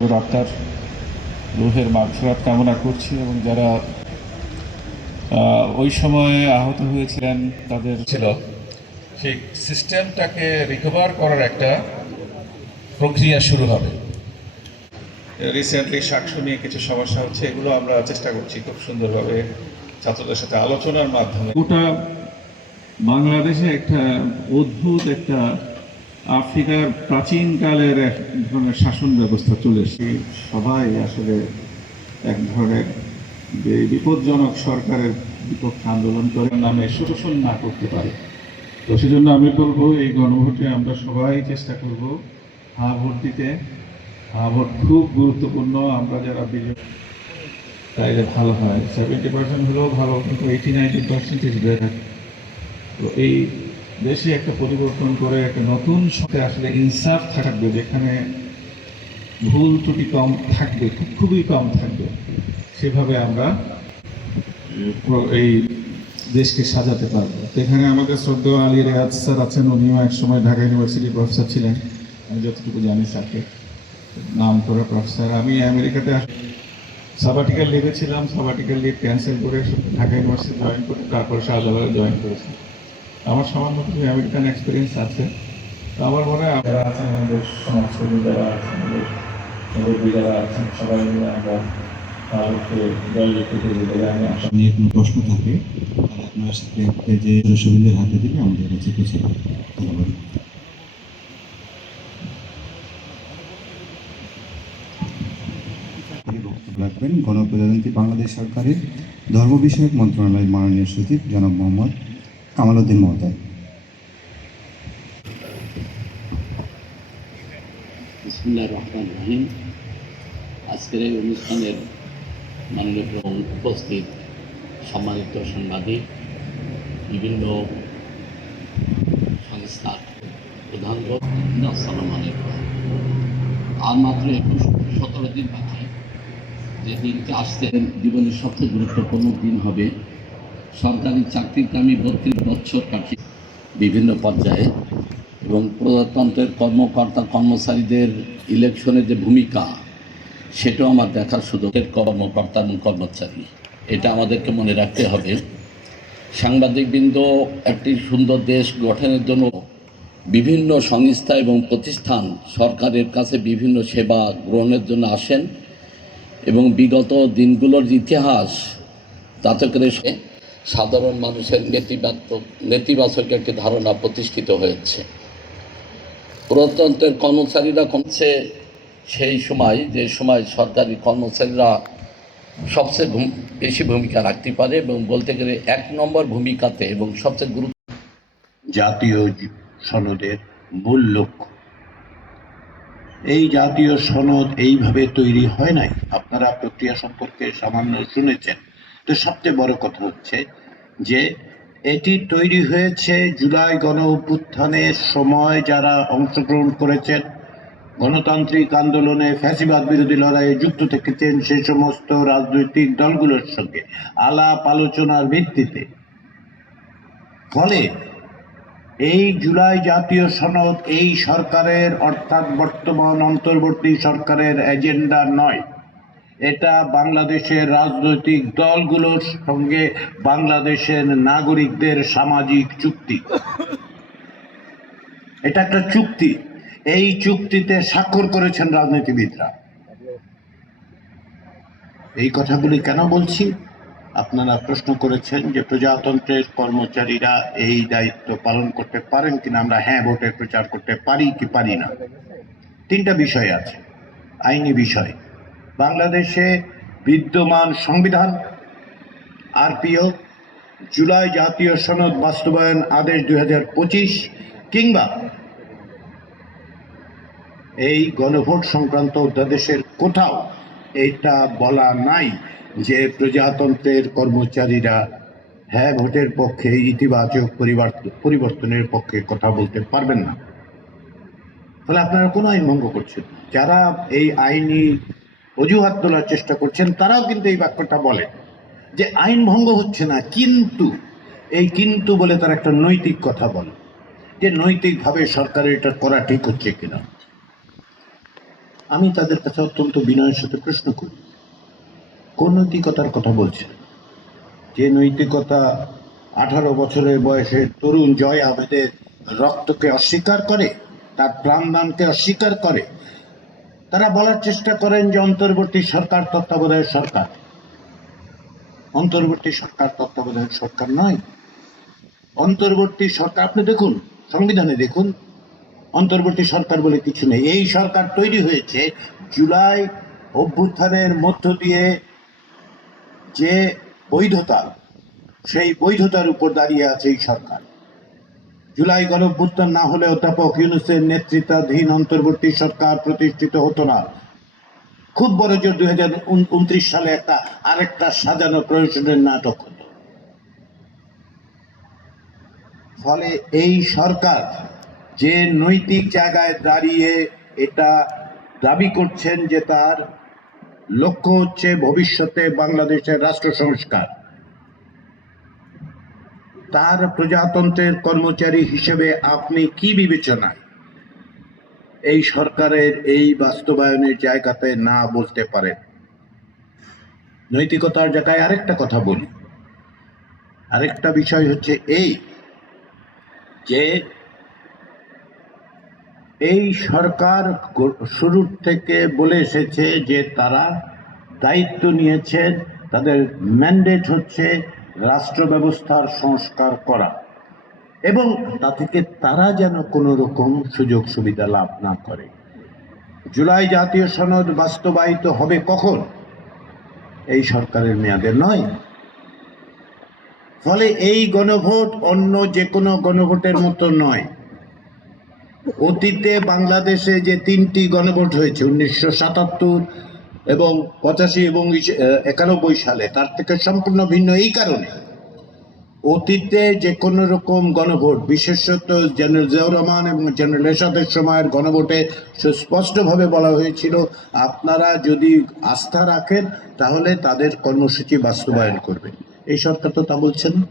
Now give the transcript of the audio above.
আপনার রুহের মাগফিরাত কামনা করছি এবং যারা ওই সময়ে আহত হয়েছিলেন তাদের ছিল সেই সিস্টেমটাকে রিকভার করার একটা প্রক্রিয়া শুরু হবে। রিসেন্টলি সাক্ষ্য নিয়ে কিছু সমস্যা হচ্ছে, এগুলো আমরা চেষ্টা করছি খুব সুন্দরভাবে ছাত্রদের সাথে আলোচনার মাধ্যমে। গোটা বাংলাদেশে একটা অদ্ভুত একটা আফ্রিকার প্রাচীনকালের এক ধরনের শাসন ব্যবস্থা চলে এসেছে। সবাই আসলে এক ধরনের বিপজ্জনক সরকারের বিপক্ষে আন্দোলন করে নামে শোষণ না করতে পারে। তো সেজন্য আমি বলবো এই গণভোটে আমরা সবাই চেষ্টা করব হা ভোট দিতে। হা ভোট খুব গুরুত্বপূর্ণ। আমরা যারা বিজয় তাইলে ভালো হয়, 70% হলেও ভালো, কিন্তু 80-90% ইজ বেটার। তো এই দেশে একটা পরিবর্তন করে একটা নতুন সাথে আসলে ইনসাফ থাকবে, যেখানে ভুল ত্রুটি কম থাকবে, খুবই কম থাকবে। সেভাবে আমরা এই দেশকে সাজাতে পারবো। তো এখানে আমাদের শ্রদ্ধেয় আলী রেয়াজ স্যার আছেন, উনিও এক সময় ঢাকা ইউনিভার্সিটির প্রফেসর ছিলেন, আমি যতটুকু জানি স্যারকে, নাম করা প্রফেসর। আমি আমেরিকাতে সাবাটিক্যাল লিভে ছিলাম, সাবাটিক্যাল লিভ ক্যান্সেল করে ঢাকা ইউনিভার্সিটি জয়েন করে তারপরে শাহজালালে জয়েন করেছি। আমার সামান্য কিছু আমেরিকান এক্সপিরিয়েন্স আছে। তো আমার মনে হয় যারা আছেন, আমাদের সমাজকর্মী যারা আছেন, আমাদের মুরব্বী যারা আছেন, সবাই মিলে আমরা তাদেরকে জয়যুক্ত করবো বলে আমি আশা। নিয়ে কোনো প্রশ্ন থাকে তাহলে আপনার সাথে যে সুবিধার হাতে দিলে আমাদের কাছে পৌঁছে যাবে। ধন্যবাদ। বক্তব্য রাখবেন গণপ্রজাতন্ত্রী বাংলাদেশ সরকারের ধর্ম বিষয়ক মন্ত্রণালয়ের মাননীয় সচিব জনাব মোহাম্মদ কামাল উদ্দিন মহোদয়। বিসমিল্লাহির রহমানির রহিম। আজকের এই অনুষ্ঠানের মাননীয় উপস্থিত সম্মানিত সাংবাদিক, বিভিন্ন সংস্থার প্রধানগণ, আসসালামু আলাইকুম। আর মাত্র 17 দিন বাকি, যে দিনটা আসছে জীবনের সবচেয়ে গুরুত্বপূর্ণ দিন হবে। সরকারি চাকরিতে আমি 32 বছর কাটি বিভিন্ন পর্যায়ে, এবং প্রজাতন্ত্রের কর্মকর্তা কর্মচারীদের ইলেকশনের যে ভূমিকা, সেটাও আমার দেখার সুযোগের কর্মকর্তা এবং কর্মচারী, এটা আমাদেরকে মনে রাখতে হবে। সাংবাদিকবৃন্দ একটি সুন্দর দেশ গঠনের জন্য বিভিন্ন সংস্থা এবং প্রতিষ্ঠান সরকারের কাছে বিভিন্ন সেবা গ্রহণের জন্য আসেন, এবং বিগত দিনগুলোর ইতিহাস তাতে করে সাধারণ মানুষের নেতিবাচক একটি ধারণা প্রতিষ্ঠিত হয়েছে। প্রজাতন্ত্রের কর্মচারীরা কমছে সেই সময়, যে সময় সরকারি কর্মচারীরা সবচেয়ে বেশি ভূমিকা রাখতে পারে, এবং বলতে গেলে 1 নম্বর ভূমিকাতে এবং সবচেয়ে গুরুত্ব। জাতীয় সনদের মূল লক্ষ্য, এই জাতীয় সনদ এইভাবে তৈরি হয় নাই। আপনারা প্রক্রিয়া সম্পর্কে সামান্য শুনেছেন। তো সবচেয়ে বড় কথা হচ্ছে যে এটি তৈরি হয়েছে জুলাই গণ অভ্যুত্থানের সময় যারা অংশগ্রহণ করেছেন, গণতান্ত্রিক আন্দোলনে ফ্যাসিবাদ বিরোধী লড়াইয়ে যুক্ত থেকেছেন, সে সমস্ত রাজনৈতিক দলগুলোর সঙ্গে আলাপ আলোচনার ভিত্তিতে। ফলে এই জুলাই জাতীয় সনদ এই সরকারের, অর্থাৎ বর্তমান অন্তর্বর্তী সরকারের এজেন্ডা নয়। এটা বাংলাদেশের রাজনৈতিক দলগুলোর সঙ্গে বাংলাদেশের নাগরিকদের সামাজিক চুক্তি। এটা একটা চুক্তি। এই চুক্তিতে স্বাক্ষর করেছেন রাজনীতিবিদরা। এই কথাগুলি কেন বলছি? আপনারা প্রশ্ন করেছেন যে প্রজাতন্ত্রের কর্মচারীরা এই দায়িত্ব পালন করতে পারেন কিনা। আমরা হ্যাঁ ভোটে প্রচার করতে পারি কি পারি না। 3টা বিষয় আছে, আইনি বিষয়। বাংলাদেশে বিদ্যমান সংবিধান, আরপিও, জুলাই জাতীয় সনদ বাস্তবায়ন আদেশ 2025, কিংবা এই গণভোট সংক্রান্ত অধ্যাদেশের কোথাও এটা বলা নাই যে প্রজাতন্ত্রের কর্মচারীরা হ্যাঁ ভোটের পক্ষে, ইতিবাচক পরিবর্তনের পক্ষে কথা বলতে পারবেন না। ফলে আপনারা কোনো আইন ভঙ্গ করছেন। যারা এই আইনি অজুহাত তোলার চেষ্টা করছেন তারাও কিন্তু এই বাক্যটা বলে যে আইন ভঙ্গ হচ্ছে না, কিন্তু এই কিন্তু বলে তারা একটা নৈতিক কথা বলে যে নৈতিকভাবে সরকারের এটা করা ঠিক হচ্ছে কিনা। আমি তাদের কাছে অত্যন্ত বিনয়ের সাথে প্রশ্ন করি, কোন নৈতিকতার কথা বলছেন? যে নৈতিকতা 18 বছরের বয়সে তরুণ জয় আহমেদের রক্তকে অস্বীকার করে, তার প্রাণদানকে অস্বীকার করে। তারা বলার চেষ্টা করেন যে অন্তর্বর্তী সরকার তত্ত্বাবধায়ক সরকার। অন্তর্বর্তী সরকার তত্ত্বাবধায়ক সরকার নয়। অন্তর্বর্তী সরকার, আপনি দেখুন সংবিধানে দেখুন, অন্তর্বর্তী সরকার বলে কিছু নেই। এই সরকার তৈরি হয়েছে জুলাই অভ্যুত্থানের মধ্য দিয়ে যে বৈধতা, সেই বৈধতার উপর দাঁড়িয়ে আছে এই সরকার। জুলাই গণঅভ্যুত্থান না হলে অধ্যাপক ইউনূসের নেতৃত্বাধীন অন্তর্বর্তী সরকার প্রতিষ্ঠিত হতো না। খুব বড় জোর 2029 সালে আরেকটা সাজানো প্রয়োজনের নাটক হতো। ফলে এই সরকার যে নৈতিক জায়গায় দাঁড়িয়ে এটা দাবি করছেন যে তার লক্ষ্য হচ্ছে ভবিষ্যতে বাংলাদেশের রাষ্ট্র সংস্কার, তার প্রজাতন্ত্রের কর্মচারী হিসেবে আপনি কি বিবেচনায় এই সরকারের এই বাস্তবায়নের জায়গাতে না বলতে পারেন? নৈতিকতার জায়গায় আরেকটা কথা বলি। আরেকটা বিষয় হচ্ছে এই যে এই সরকার শুরুর থেকে বলে এসেছে যে তারা দায়িত্ব নিয়েছেন, তাদের ম্যান্ডেট হচ্ছে রাষ্ট্র ব্যবস্থার সংস্কার করা, এবং তা থেকে তারা যেন কোনো রকম সুযোগ সুবিধা লাভ না করে। জুলাই জাতীয় সনদ বাস্তবায়িত হবে কখন? এই সরকারের মেয়াদে নয়। ফলে এই গণভোট অন্য যে কোনো গণভোটের মতো নয়। অতীতে বাংলাদেশে যে 3টি গণভোট হয়েছে 1977 এবং 85 এবং 91 সালে, তার থেকে সম্পূর্ণ ভিন্ন এই কারণে, অতীতে যে কোনো রকম গণভোট, বিশেষত জেনারেল জিয়াউর রহমান এবং জেনারেল এরশাদের সময়ের গণভোটে সুস্পষ্টভাবে বলা হয়েছিল আপনারা যদি আস্থা রাখেন তাহলে তাদের কর্মসূচি বাস্তবায়ন করবেন। এই সরকার তো তা বলছেন না।